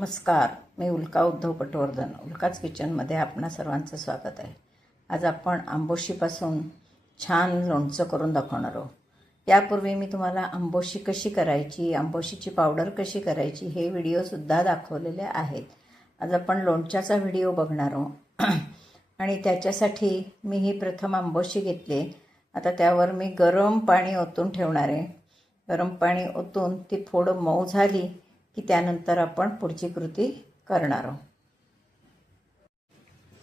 नमस्कार, मी उल्का उद्धव पटवर्धन. उल्काच किचनमध्ये आपणा सर्वांचं स्वागत आहे. आज आपण आंबोशीपासून छान लोणचं करून दाखवणार आहोत. यापूर्वी मी तुम्हाला आंबोशी कशी करायची, आंबोशीची पावडर कशी करायची हे व्हिडिओसुद्धा दाखवलेले आहेत. आज आपण लोणच्याचा व्हिडिओ बघणार आहोत आणि त्याच्यासाठी मी ही प्रथम आंबोशी घेतली. आता त्यावर मी गरम पाणी ओतून ठेवणार आहे. गरम पाणी ओतून ती थोडं मऊ झाली की त्यानंतर आपण पुढची कृती करणार आहोत.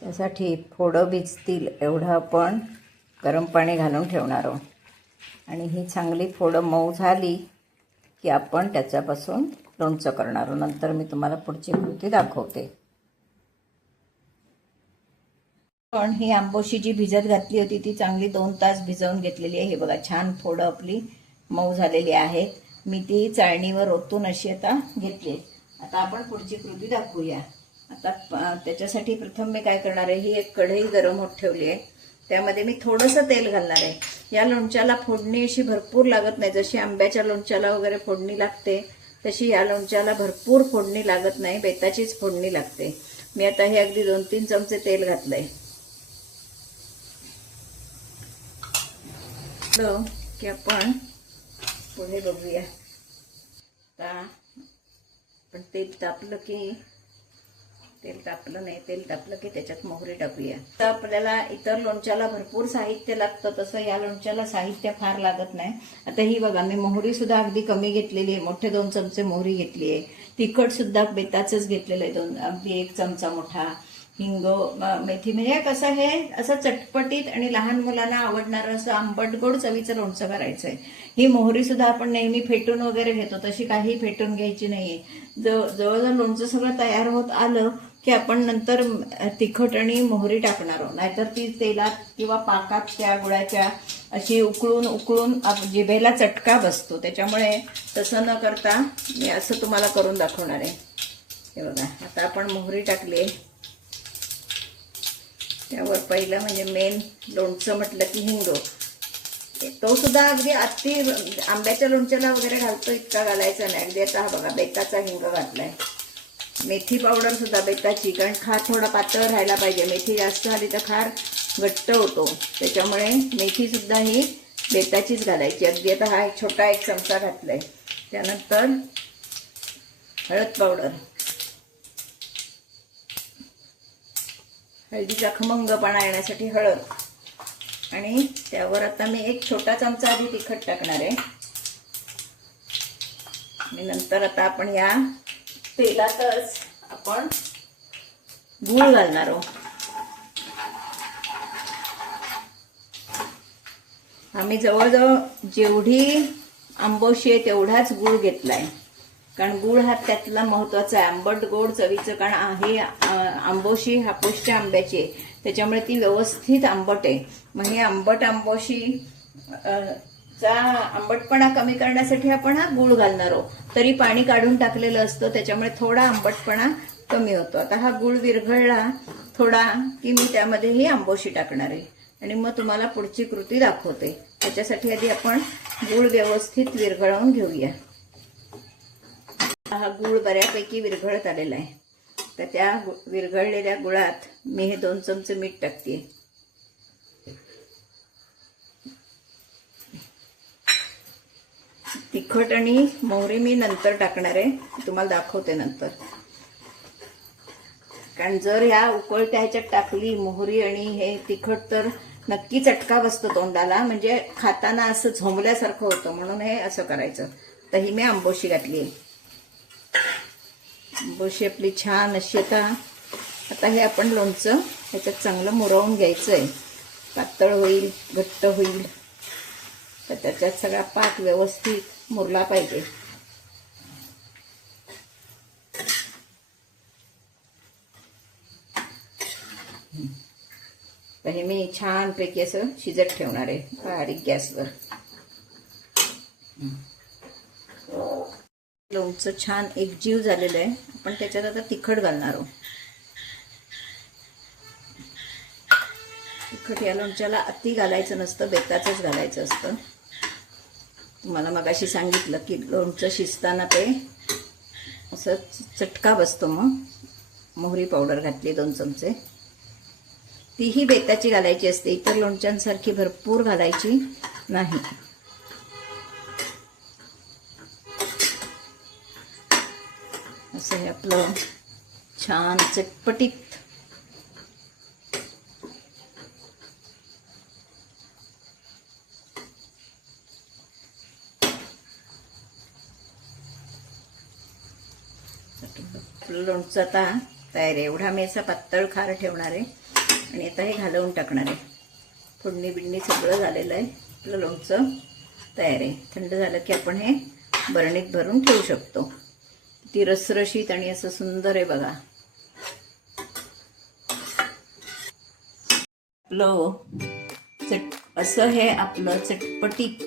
त्यासाठी फोडं भिजतील एवढं आपण गरम पाणी घालून ठेवणार आहोत आणि ही चांगली फोडं मऊ झाली की आपण त्याच्यापासून लोणचं करणार आहोत. नंतर मी तुम्हाला पुढची कृती दाखवते. पण ही आंबोशी जी भिजत घातली होती ती चांगली 2 तास भिजवून घेतलेली आहे. हे बघा, छान फोडं आपली मऊ झालेली आहेत. मी ती चाळणीवर ओतून अशी आता घेतली. आता आपण पुढची कृती दाखवूया. आता त्याच्यासाठी प्रथम मी काय करणार आहे, ही एक कढई गरम होत ठेवली आहे. त्यामध्ये मी थोडंसं तेल घालणार आहे. या लोणच्याला फोडणी अशी भरपूर लागत नाही. जशी आंब्याच्या लोणच्याला वगैरे फोडणी लागते तशी या लोणच्याला भरपूर फोडणी लागत नाही, बेताचीच फोडणी लागते. मी आता हे अगदी 2-3 चमचे तेल घातलंय. की आपण पुढे बघूया. आता पण तेल तापलं की त्याच्यात मोहरी टाकूया. तर आपल्याला इतर लोणच्याला भरपूर साहित्य लागतं, तसं या लोणच्याला साहित्य फार लागत नाही. आता ही बघा, मी मोहरी सुद्धा अगदी कमी घेतलेली आहे. मोठे 2 चमचे मोहरी घेतली आहे. तिखट सुद्धा बेताचंच घेतलेलं आहे, अगदी 1 चमचा मोठा. हिंग, मेथी, म्हणजे कसं हे असं चटपटीत आणि लहान मुलांना आवडणारं असं आंबट गोड चवीचं लोणचं करायचं आहे. ही मोहरी सुद्धा आपण नेहमी फेटून वगैरे घेतो तशी काही फेटून घ्यायची नाहीये. जवळजवळ लोणचं सगळं तयार होत आलं की आपण नंतर तिखट आणि मोहरी टाकणार आहोत. नाहीतर ती तेलात किंवा पाकात त्या गुळाच्या अशी उकळून जिभेला चटका बसतो. त्याच्यामुळे तसं न करता मी असं तुम्हाला करून दाखवणार आहे. हे बघा, आता आपण मोहरी टाकली. त्यावर पहिलं म्हणजे मेन लोणचं म्हटलं की हिंग. तो सुद्धा अगदी आंब्याच्या लोणच्याला वगैरे घालतो इतका घालायचा नाही. अगदी आता हा बघा, बेताचा हिंग घातलाय. मेथी पावडर सुद्धा बेताची, कारण खार थोडा पातळ राहायला पाहिजे. मेथी जास्त झाली तर खार घट्ट होतो, त्याच्यामुळे मेथी सुद्धा ही बेताचीच घालायची. अगदी आता हा छोटा 1 चमचा घातलाय. त्यानंतर हळद पावडर, हळदीचा खमंगपणा येण्यासाठी हळद. आणि त्यावर आता मी 1 छोटा चमचा आधी तिखट टाकणार आहे. आणि नंतर आता आपण या तेलातच आपण गूळ घालणार आहोत. आम्ही जवळजवळ जेवढी आंबोशी आहे तेवढाच गूळ घेतलाय, कारण गूळ हा त्यातला महत्वाचा आहे आंबट गोड चवीचं. कारण हे आंबोशी हापूसच्या आंब्याची आहे, त्याच्यामुळे ती व्यवस्थित आंबट आहे. मग ही आंबट आंबोशी चा आंबटपणा कमी करण्यासाठी आपण हा गूळ घालणार आहोत. तरी पाणी काढून टाकलेलं असतं, त्याच्यामुळे थोडा आंबटपणा कमी होतो. आता हा गूळ विरघळला थोडा की मी त्यामध्ये ही आंबोशी टाकणार आहे आणि मग तुम्हाला पुढची कृती दाखवते. त्याच्यासाठी आधी आपण गूळ व्यवस्थित विरघळवून घेऊया. हा गूळ बऱ्यापैकी विरघळत आलेला आहे. तर त्या विरघळलेल्या गुळात मी हे 2 चमचे मीठ टाकते. तिखट आणि मोहरी मी नंतर टाकणार आहे, तुम्हाला दाखवते नंतर. कारण जर ह्या उकळत्या ह्याच्यात टाकली मोहरी आणि हे तिखट तर नक्की चटका बसतो तोंडाला, म्हणजे खाताना असं झोंबल्यासारखं होतं. म्हणून हे असं करायचं. तर ही मी आंबोशी घातली. आंबोशी आपली छान अशी आता हे आपण लोणचं ह्याच्यात चांगलं मुरवून घ्यायचं आहे. पातळ होईल, घट्ट होईल, तर त्याच्यात सगळा पाक व्यवस्थित मुरला पाहिजे. तर हे मी छानपैकी असं शिजत ठेवणार आहे बारीक गॅसवर. लोणचं छान एकजीव झालेलं आहे. आपण त्याच्यात आता तिखट घालणार आहोत. तिखट या लोणच्याला अति घालायचं नसतं, बेताचंच घालायचं असतं. तुम्हाला मगाशी सांगितलं की लोणचं शिजताना ते असं चटका बसतो. मग मोहरी पावडर घातली 2 चमचे. तीही बेताची घालायची असते, इतर लोणच्यांसारखी भरपूर घालायची नाही. असं हे आपलं छान चटपटीत लोणचं आता तयार आहे. एवढा मी असा पातळ खार ठेवणार आहे आणि आता हे घालवून टाकणार आहे. फोडणी बिडणी सगळं झालेलं आहे. आपलं लोणचं तयार आहे. थंड झालं की आपण हे बरणीत भरून ठेवू शकतो. ती रसरशीत आणि असं सुंदर आहे बघा. असं हे आपलं चटपटीत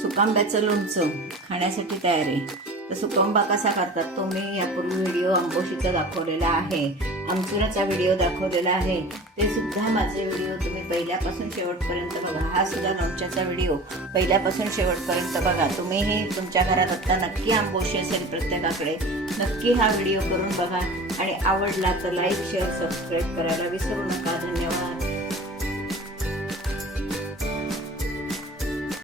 सुकांब्याचं लोणचं खाण्यासाठी तयार आहे. तर सुकांबा कसा करतात तो मी यापूर्वी व्हिडिओ आंबोशीचा दाखवलेला आहे, आमचुराचा व्हिडिओ दाखवलेला आहे. ते सुद्धा माझे व्हिडिओ तुम्ही पहिल्यापासून शेवटपर्यंत बघा. हा सुद्धा लोणच्याचा व्हिडिओ पहिल्यापासून शेवटपर्यंत बघा. तुम्हीही तुमच्या घरात आता नक्की आंबोशी असेल प्रत्येकाकडे, नक्की हा व्हिडिओ करून बघा आणि आवडला तर लाईक शेअर सबस्क्राईब करायला विसरू नका. धन्यवाद.